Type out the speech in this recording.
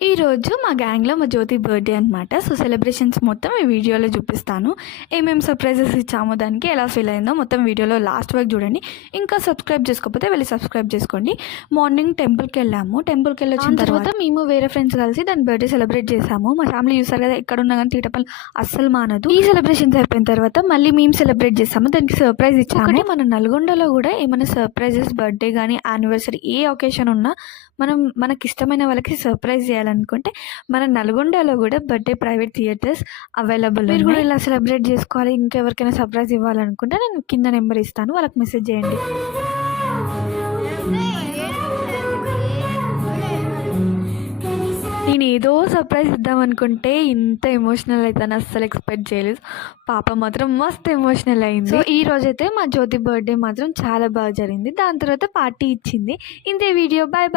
ఈరోజు మా గ్యాంగ్లో మా జ్యోతి బర్త్డే అనమాట. సో సెలబ్రేషన్స్ మొత్తం ఈ వీడియోలో చూపిస్తాను. ఏమేమి సర్ప్రైజెస్ ఇచ్చామో దానికి ఎలా ఫీల్ అయిందో మొత్తం వీడియోలో లాస్ట్ వరకు చూడండి. ఇంకా సబ్స్క్రైబ్ చేసుకోకపోతే వెళ్ళి సబ్స్క్రైబ్ చేసుకోండి. మార్నింగ్ టెంపుల్కి వెళ్ళాము. టెంపుల్కి వెళ్ళి వచ్చిన తర్వాత మేము వేరే ఫ్రెండ్స్ కలిసి దాని బర్త్డే సెలబ్రేట్ చేసాము. మా ఫ్యామిలీ చూసారు కదా, ఎక్కడ ఉన్నా కానీ తీటపల్లి అస్సలు మానదు. ఈ సెలబ్రేషన్స్ అయిపోయిన తర్వాత మళ్ళీ మేము సెలబ్రేట్ చేసాము. దానికి సర్ప్రైజ్ ఇచ్చాము. మన నల్గొండలో కూడా ఏమైనా సర్ప్రైజెస్ బర్త్డే కానీ యానివర్సరీ ఏ ఒకేషన్ ఉన్నా మనకి ఇష్టమైన వాళ్ళకి సర్ప్రైజ్ చేయాలనుకుంటే మన నల్గొండలో కూడా బర్త్డే ప్రైవేట్ థియేటర్స్ అవైలబుల్. మీరు కూడా ఇలా సెలబ్రేట్ చేసుకోవాలి, ఇంకెవరికైనా సర్ప్రైజ్ ఇవ్వాలనుకుంటే నేను కింద నెంబర్ ఇస్తాను, వాళ్ళకి మెసేజ్ చేయండి. నేను ఏదో సర్ప్రైజ్ ఇద్దామనుకుంటే ఇంత ఎమోషనల్ అవుతాను అస్సలు ఎక్స్పెక్ట్ చేయలేదు. పాప మాత్రం మస్తు ఎమోషనల్ అయింది. సో ఈ రోజైతే మా జ్యోతి బర్త్డే మాత్రం చాలా బాగా జరిగింది. దాని తర్వాత పార్టీ ఇచ్చింది. ఇంతే వీడియో. Bye bye.